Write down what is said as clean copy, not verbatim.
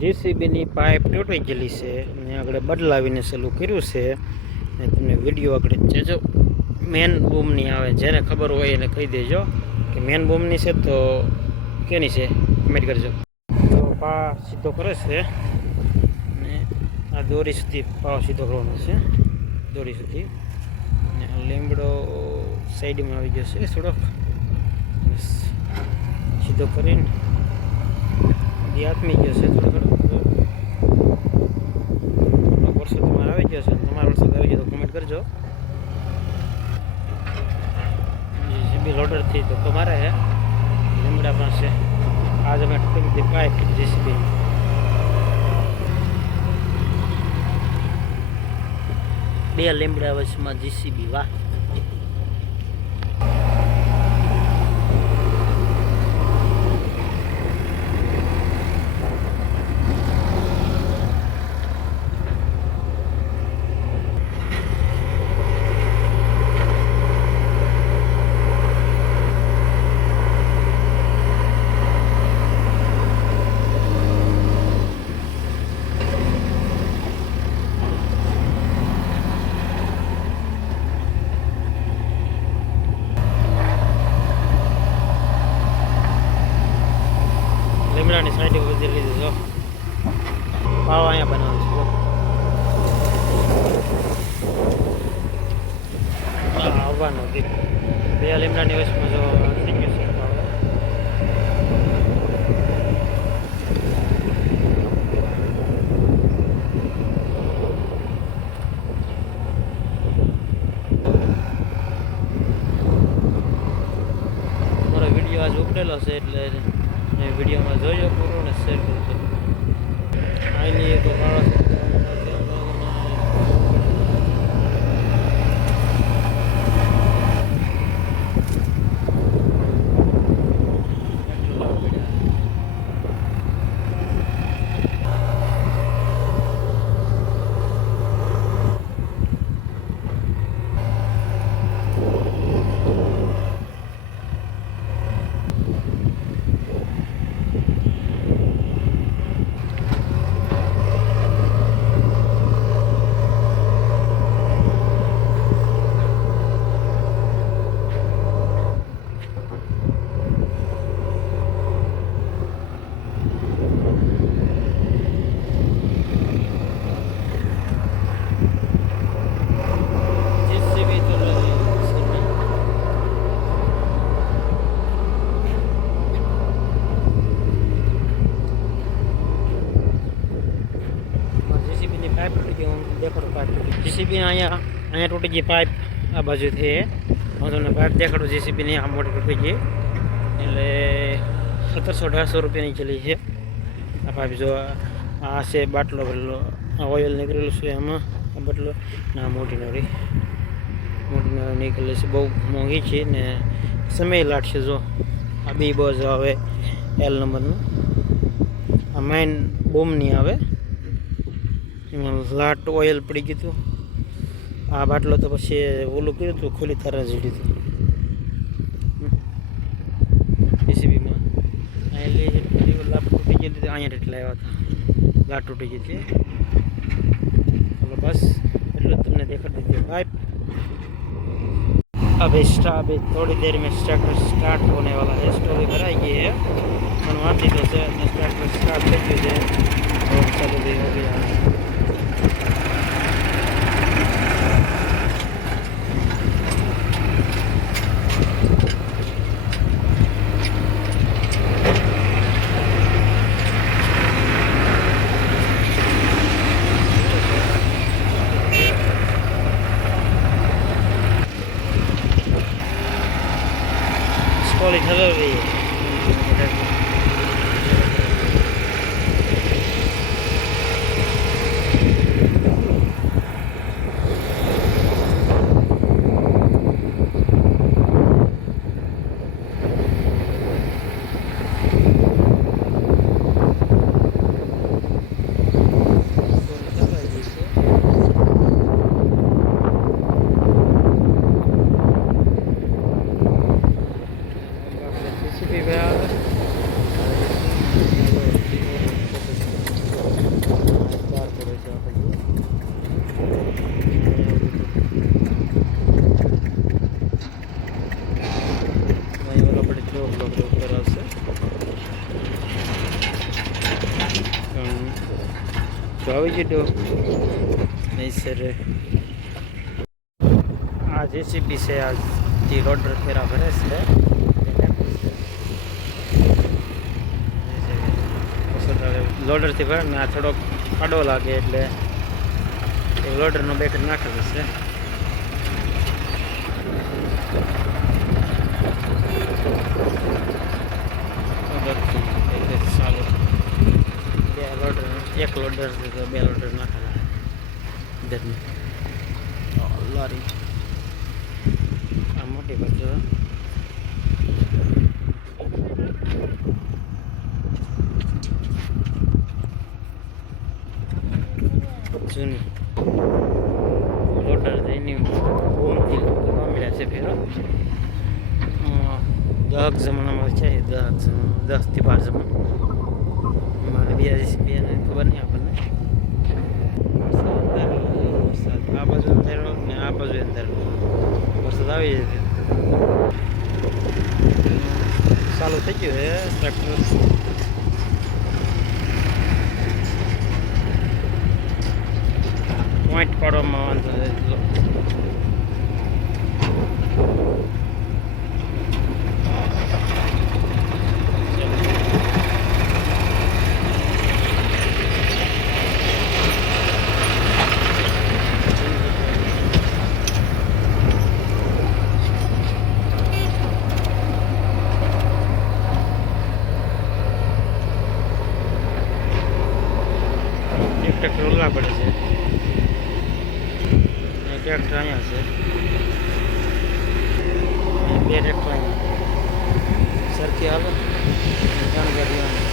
જેસીબીની pipe તૂટી ગયેલી છે અને આગળ બદલાવીને ચાલુ કર્યું છે અને તમને વિડીયો આગળ જો મેન બૂમની આવે, જેને ખબર હોય એને કહી દેજો કે મેન બૂમની છે તો કેની છે કમેન્ટ કરજો. તો પા સીધો કરે છે અને આ દોરી સુધી પાવ સીધો કરવાનો છે, દોરી સુધી. અને લીમડો સાઈડમાં આવી જશે થોડોક, સીધો કરીને આત્મી ગયો છે થોડો વરસાદ તમારે આવી ગયો છે. તમારો વરસાદ આવી ગયો તો કમેન્ટ કરજો. જેસીબી લોડરથી તો તમારે હે લીમડા પાસે આજ અમે ટૂંકી બધી પાઇપ જેસીબી બે લીમડા વચમાં જેસીબી. વાહ, લીમડાની સાઈડ વધી લીધી જો પાવ અહીંયા બનાવવાનું છે. આવવાનું બે લીમડાની વચમાં જો થઈ ગયું છે પાવ. મારો વિડીયો આજ ઉપડેલો છે એટલે વિડીયોમાં જોજો પૂરો ને શેર કરજો. આની તો પાઇપ તૂટી ગઈ. દેખાડો પાઇપ તૂટી જેસીબી અહીંયા તૂટી ગઈ પાઇપ આ બાજુથી. હું તમને પાઇપ દેખાડું જેસીબીની આ મોટી તૂટી ગઈ એટલે 1700-1800 રૂપિયાની ચલી છે આ પાઇપ. જો આ છે બાટલો ભરેલો, આ ઓઇલ નીકળેલું છે એમાં આ બાટલો ના મોટી નળી નીકળેલી છે, બહુ મોંઘી છે ને સમય લાગશે. જો આ બી બસ આવે એલ નંબરનું, આ મેઇન બૂમની આવે એમાં લાટ ઓઇલ પડી ગયું હતું. આ બાટલો તો પછી ઓલું કર્યું હતું, ખુલ્લી તારા જીડ્યું હતું જેસીબીમાં. અહીંયા લાટ તૂટી ગઈ હતી, અહીંયા એટલે આવ્યા હતા, લાટ તૂટી ગઈ હતી. ચલો બસ એટલું જ તમને દેખાડી દીધી पाइप. अभी थोड़ी देर में स्टार्ट होने वाला है. स्टोरी भराई गई है बनवाती तो से स्टार्ट कर दीजिए और चलो भी हो गया. Scrolling hello તો આવી જજો નહીં સર. આ જેસીબી છે, આ જે લોડર ફેરા ભરે છે લોડરથી ભરે ને આ થોડોક આડો લાગે એટલે લોડરનો બેટર નાખેલો છે. સારું બે લોડર, એક લોડર છે તો બે લોડર નાખેલા દરની લારી. આ મોટી બાજુ જૂની લોડર એની બૂમથી મળ્યા છે ફેરો. 10 જમણામાં છે, 10 થી 12 જમણ. મારે બે ખબર નહીં આપણને. વરસાદ આ બાજુ અંધારો ને આ બાજુ અંધારો, વરસાદ આવી જાય ચાલુ થઈ ગયું છે ટ્રેક્ટર. પોઈન્ટ પાડવામાં વાંધો એટલો. ટ્રેક્ટર ઓલા પડે છે, ટ્રેક્ટર અહીંયા છે, બે ટ્રેક્ટર અહીંયા સરખી હાલો 3 ગાડીઓ.